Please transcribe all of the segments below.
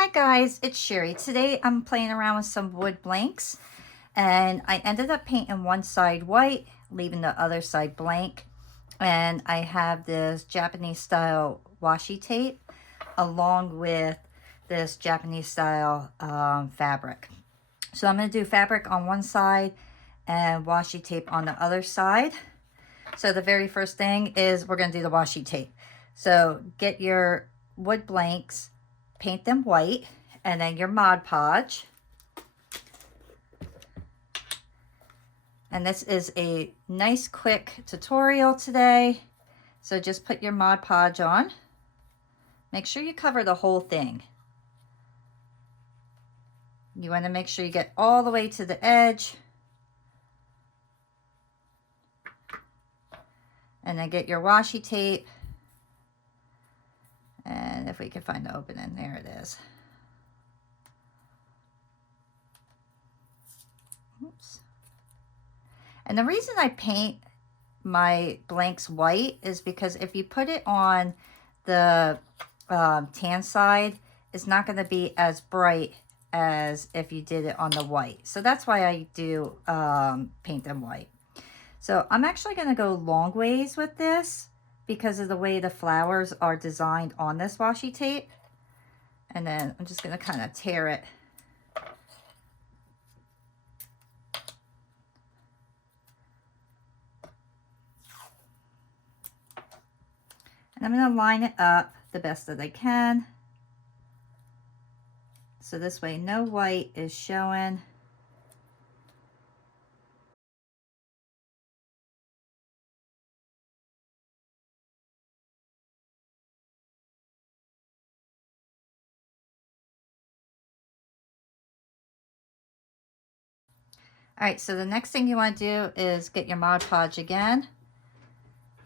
Hi guys, it's Sherry. Today I'm playing around with some wood blanks and I ended up painting one side white, leaving the other side blank. And I have this Japanese style washi tape along with this Japanese style fabric. So I'm going to do fabric on one side and washi tape on the other side. So the very first thing is we're going to do the washi tape. So get your wood blanks, paint them white, and then your Mod Podge. And this is a nice quick tutorial today. So just put your Mod Podge on. Make sure you cover the whole thing. You want to make sure you get all the way to the edge. And then get your washi tape. And if we can find the opening, there it is. Oops. And the reason I paint my blanks white is because if you put it on the tan side, it's not going to be as bright as if you did it on the white. So that's why I do paint them white. So I'm actually going to go long ways with this because of the way the flowers are designed on this washi tape. And then I'm just going to kind of tear it. And I'm going to line it up the best that I can. So this way no white is showing. All right, so the next thing you want to do is get your Mod Podge again.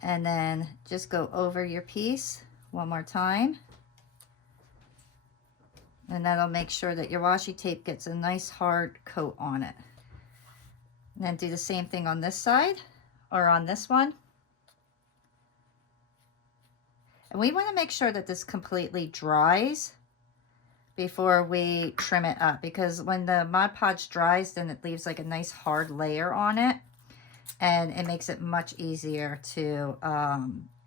And then just go over your piece one more time. And that'll make sure that your washi tape gets a nice hard coat on it. And then do the same thing on this side or on this one. And we want to make sure that this completely dries before we trim it up, because when the Mod Podge dries, then it leaves like a nice hard layer on it, and it makes it much easier to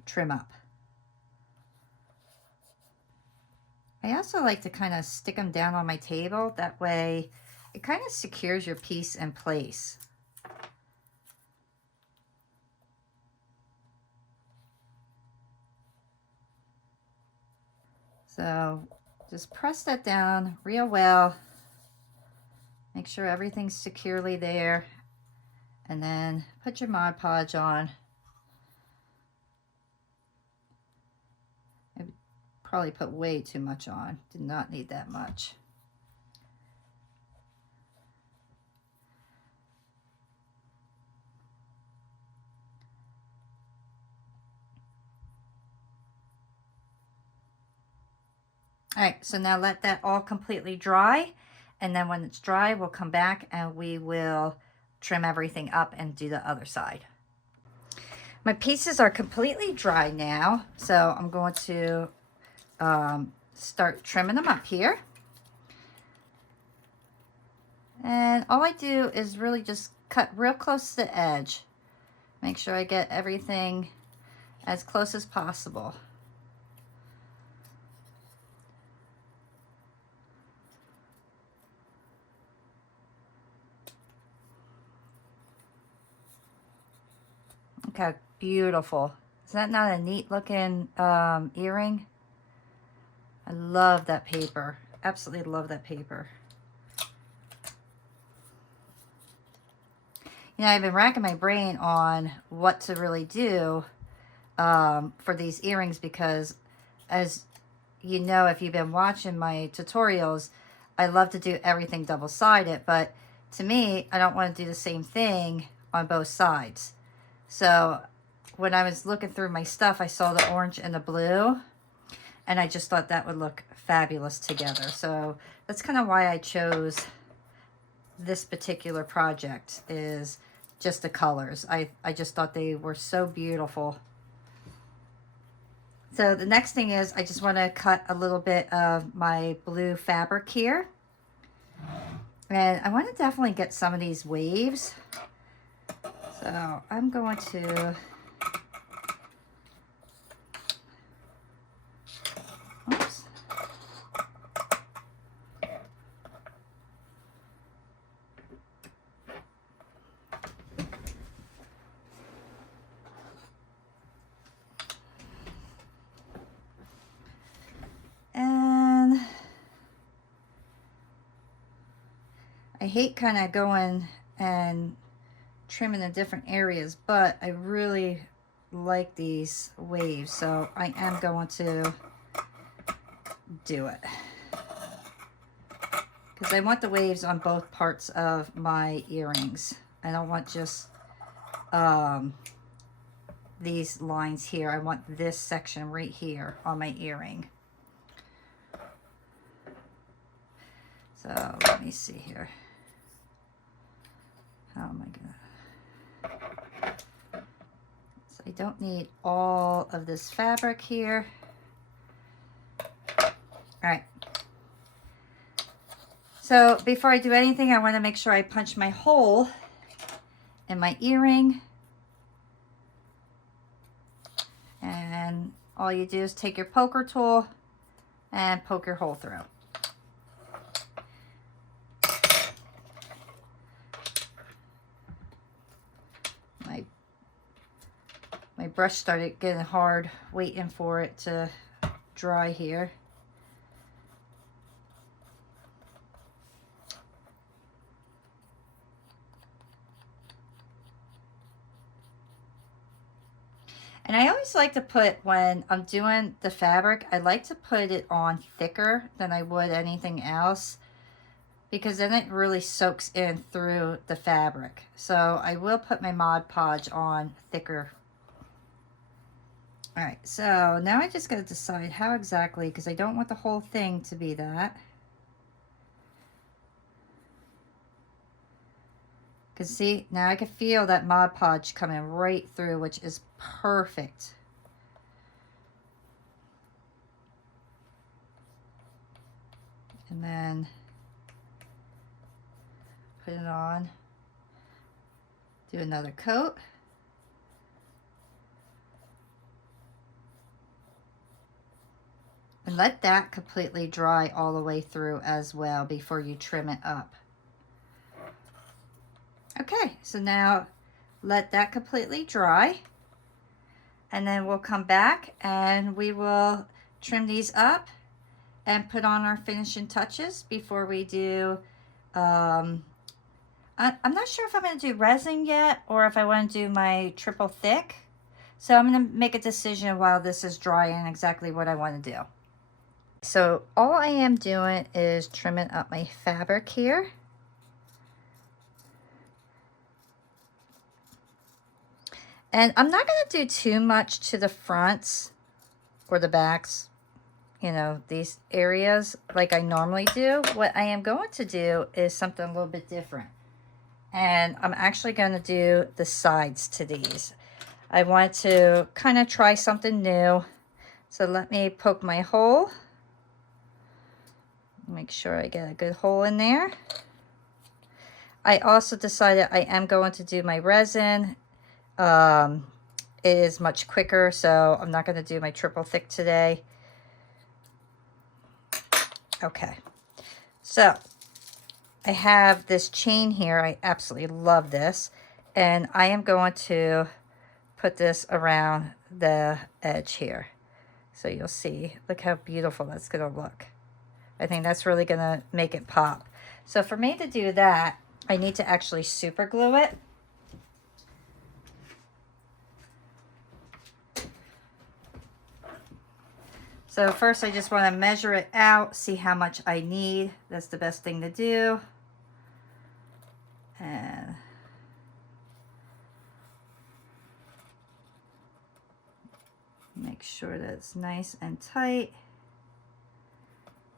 trim up. I also like to kind of stick them down on my table. That way it kind of secures your piece in place. So just press that down real well. Make sure everything's securely there. And then put your Mod Podge on. I probably put way too much on. Did not need that much. All right, so now let that all completely dry. And then when it's dry, we'll come back and we will trim everything up and do the other side. My pieces are completely dry now, so I'm going to start trimming them up here. And all I do is really just cut real close to the edge. Make sure I get everything as close as possible. Look how beautiful. Is that not a neat looking earring? I love that paper. Absolutely love that paper. You know, I've been racking my brain on what to really do for these earrings, because as you know, if you've been watching my tutorials, I love to do everything double-sided, but to me, I don't want to do the same thing on both sides. So when I was looking through my stuff, I saw the orange and the blue, and I just thought that would look fabulous together. So that's kind of why I chose this particular project, is just the colors. I just thought they were so beautiful. So the next thing is I just want to cut a little bit of my blue fabric here. And I want to definitely get some of these waves. So I'm going to... Oops. And I hate kind of going and trimming the different areas, but I really like these waves, so I am going to do it because I want the waves on both parts of my earrings. I don't want just these lines here. I want this section right here on my earring. So let me see here. How am I gonna... So I don't need all of this fabric here. All right. So before I do anything, I want to make sure I punch my hole in my earring. And all you do is take your poker tool and poke your hole through. My brush started getting hard, waiting for it to dry here. And I always like to put, when I'm doing the fabric, I like to put it on thicker than I would anything else, because then it really soaks in through the fabric. So I will put my Mod Podge on thicker. All right, so now I just got to decide how exactly, because I don't want the whole thing to be that. Because see, now I can feel that Mod Podge coming right through, which is perfect. And then put it on, do another coat. And let that completely dry all the way through as well before you trim it up. Okay, so now let that completely dry. And then we'll come back and we will trim these up and put on our finishing touches before we do, I'm not sure if I'm going to do resin yet or if I want to do my triple thick. So I'm going to make a decision while this is drying exactly what I want to do. So all I am doing is trimming up my fabric here. And I'm not going to do too much to the fronts or the backs, you know, these areas like I normally do. What I am going to do is something a little bit different. And I'm actually going to do the sides to these. I want to kind of try something new. So let me poke my hole. Make sure I get a good hole in there. I also decided I am going to do my resin. It is much quicker, so I'm not going to do my triple thick today. Okay, so I have this chain here. I absolutely love this, and I am going to put this around the edge here. So you'll see, look how beautiful that's going to look. I think that's really going to make it pop. So for me to do that, I need to actually super glue it. So first I just want to measure it out, see how much I need. That's the best thing to do. And make sure that it's nice and tight.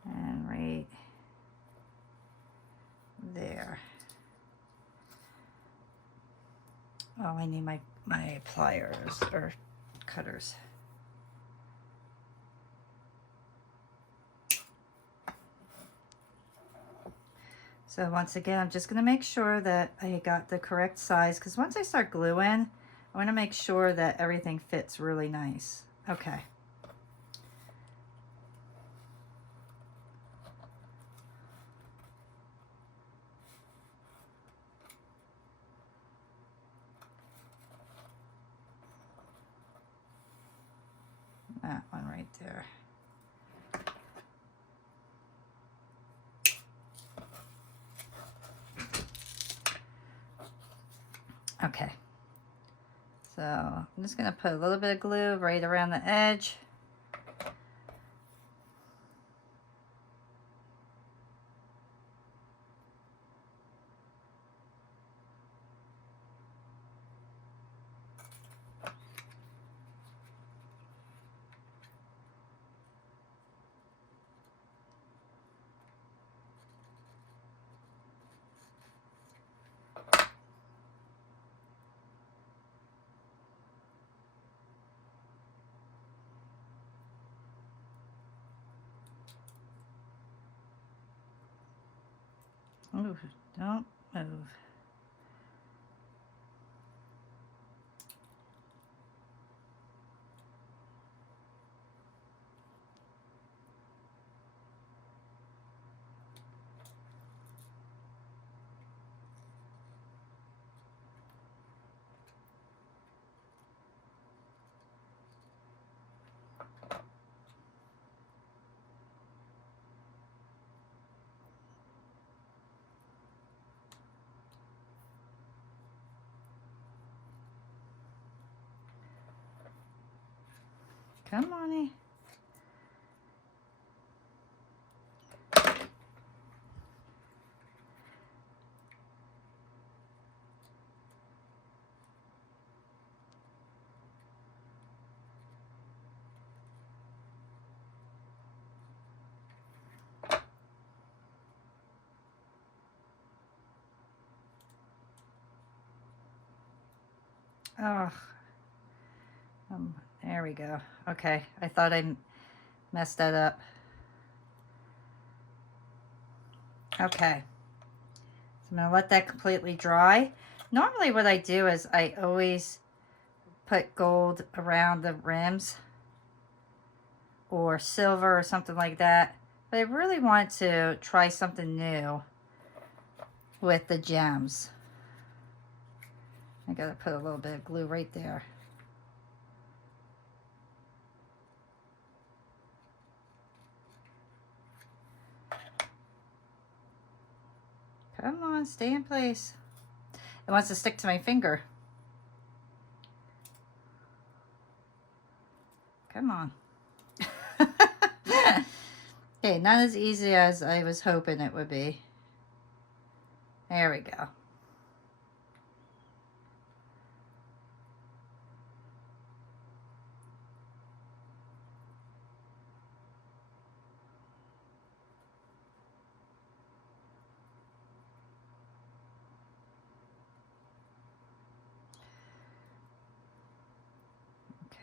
And right there. Oh, I need my pliers or cutters. So once again, I'm just going to make sure that I got the correct size, because once I start gluing, I want to make sure that everything fits really nice. Okay. That one right there. Okay. So I'm just going to put a little bit of glue right around the edge. Ooh, don't move. Come on. Oh, there we go. Okay, I thought I messed that up. Okay, so I'm gonna let that completely dry. Normally what I do is I always put gold around the rims or silver or something like that, but I really want to try something new with the gems. I gotta put a little bit of glue right there. Come on, stay in place. It wants to stick to my finger. Come on. Okay, not as easy as I was hoping it would be. There we go.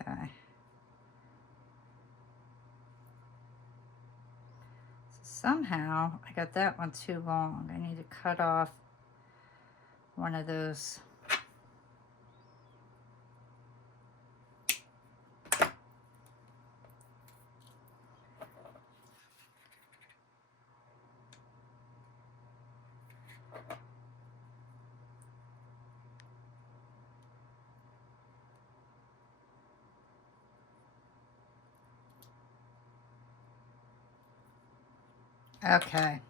Okay. Somehow I got that one too long. I need to cut off one of those. Okay.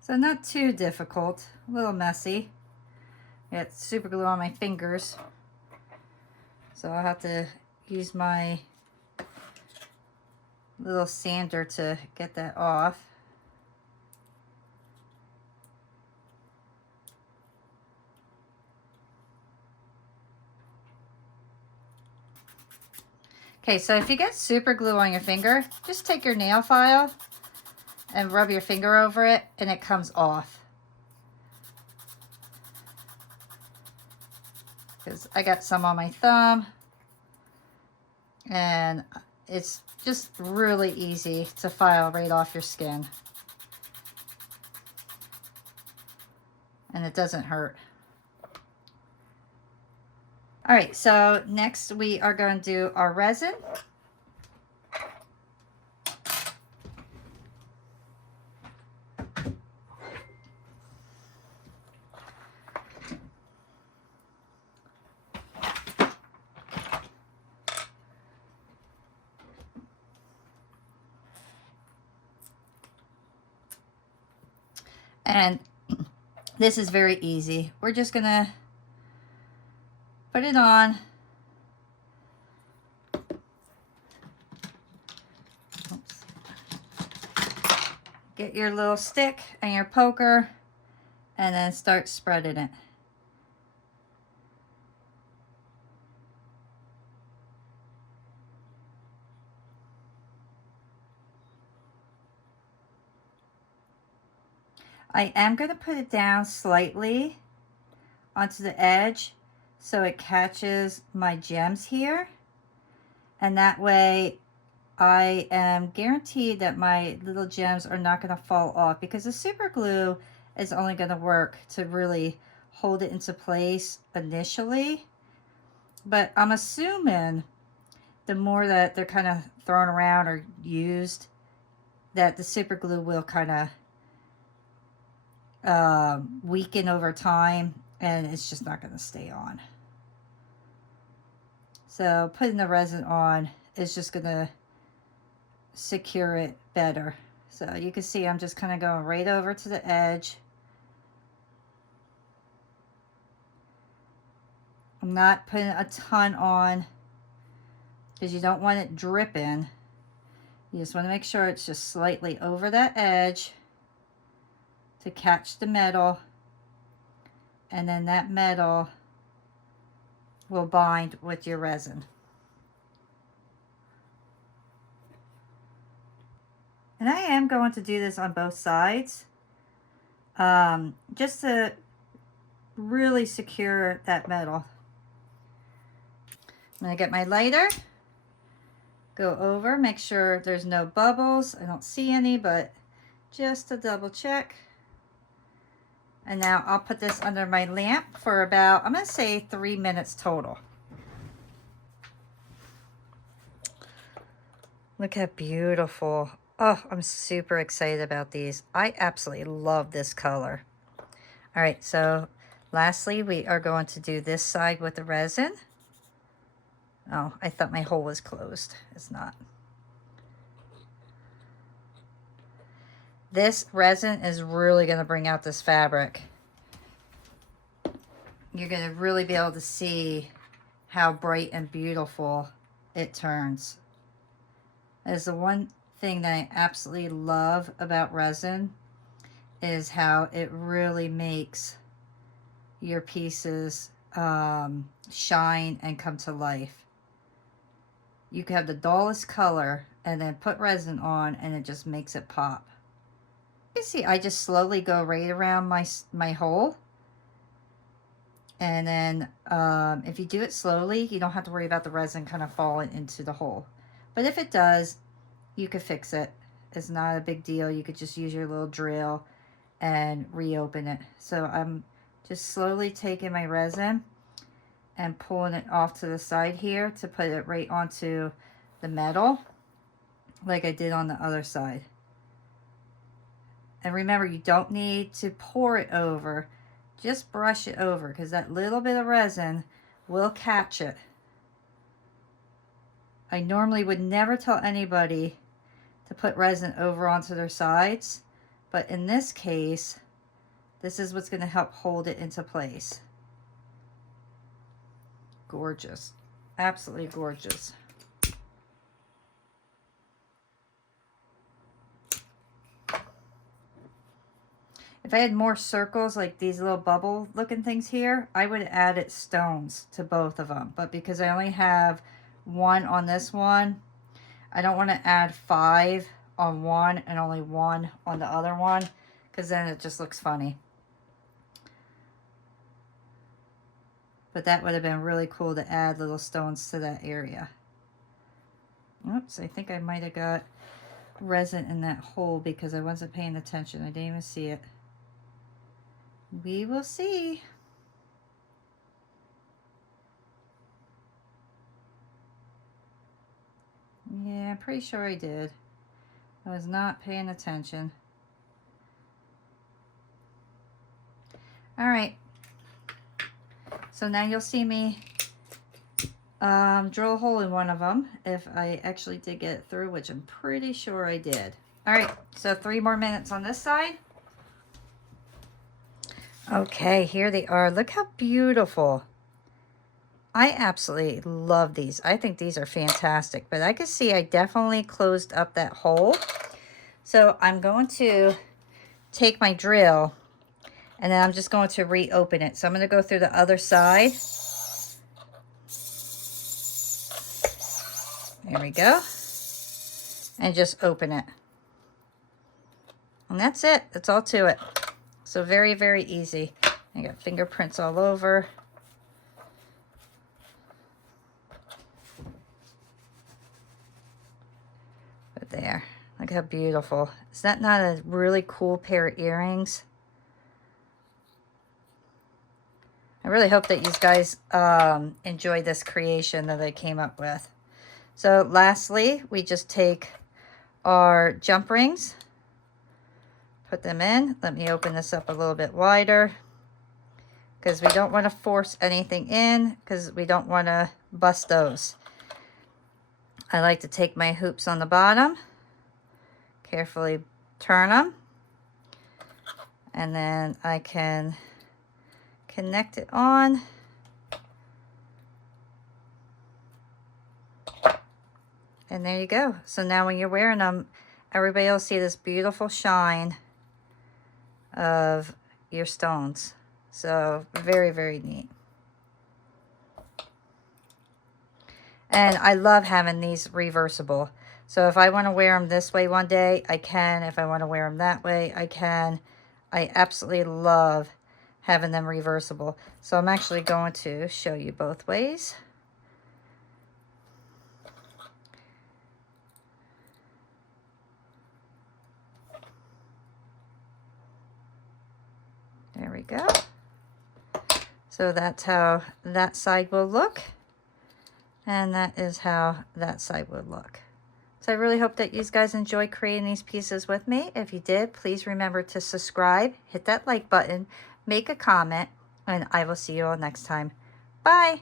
So not too difficult, a little messy. Got super glue on my fingers. So I'll have to use my little sander to get that off. Okay, so if you get super glue on your finger, just take your nail file and rub your finger over it and it comes off. Because I got some on my thumb and it's just really easy to file right off your skin. And it doesn't hurt. All right, so next we are going to do our resin. And this is very easy. We're just gonna put it on. Oops. Get your little stick and your poker and then start spreading it. I am going to put it down slightly onto the edge so it catches my gems here. And that way I am guaranteed that my little gems are not going to fall off, because the super glue is only going to work to really hold it into place initially. But I'm assuming the more that they're kind of thrown around or used, that the super glue will kind of weaken over time, and it's just not going to stay on. So putting the resin on is just going to secure it better. So you can see I'm just kind of going right over to the edge. I'm not putting a ton on because you don't want it dripping. You just want to make sure it's just slightly over that edge to catch the metal, and then that metal will bind with your resin. And I am going to do this on both sides, just to really secure that metal. I'm going to get my lighter, go over, make sure there's no bubbles. I don't see any, but just to double check. And now I'll put this under my lamp for about, I'm going to say 3 minutes total. Look how beautiful. Oh, I'm super excited about these. I absolutely love this color. All right, so lastly, we are going to do this side with the resin. Oh, I thought my hole was closed. It's not. This resin is really going to bring out this fabric. You're going to really be able to see how bright and beautiful it turns. That is the one thing that I absolutely love about resin, is how it really makes your pieces shine and come to life. You can have the dullest color and then put resin on and it just makes it pop. You see, I just slowly go right around my hole. And then if you do it slowly, you don't have to worry about the resin kind of falling into the hole. But if it does, you could fix it. It's not a big deal. You could just use your little drill and reopen it. So I'm just slowly taking my resin and pulling it off to the side here to put it right onto the metal, like I did on the other side. And remember, you don't need to pour it over. Just brush it over, because that little bit of resin will catch it. I normally would never tell anybody to put resin over onto their sides, but in this case, this is what's going to help hold it into place. Gorgeous. Absolutely gorgeous. If I had more circles like these little bubble looking things here, I would have added stones to both of them. But because I only have one on this one, I don't want to add 5 on one and only 1 on the other one, because then it just looks funny. But that would have been really cool to add little stones to that area. Oops, I think I might have got resin in that hole because I wasn't paying attention. I didn't even see it. We will see. Yeah, I'm pretty sure I did. I was not paying attention. All right. So now you'll see me drill a hole in one of them if I actually did get it through, which I'm pretty sure I did. All right, so 3 more minutes on this side. Okay, here they are. Look how beautiful. I absolutely love these. I think these are fantastic, but I can see I definitely closed up that hole. So I'm going to take my drill and then I'm just going to reopen it. So I'm going to go through the other side. There we go. And just open it. And that's it. That's all to it. So very, very easy. I got fingerprints all over. But there. Look how beautiful. Is that not a really cool pair of earrings? I really hope that you guys enjoy this creation that I came up with. So lastly, we just take our jump rings, put them in. Let me open this up a little bit wider because we don't want to force anything in because we don't want to bust those. I like to take my hoops on the bottom, carefully turn them, and then I can connect it on. And there you go. So now when you're wearing them, everybody will see this beautiful shine of your stones. So very, very neat. And I love having these reversible. So if I want to wear them this way one day, I can. If I want to wear them that way, I can. I absolutely love having them reversible. So I'm actually going to show you both ways. There we go. So that's how that side will look. And that is how that side would look. So I really hope that you guys enjoy creating these pieces with me. If you did, please remember to subscribe, hit that like button, make a comment, and I will see you all next time. Bye.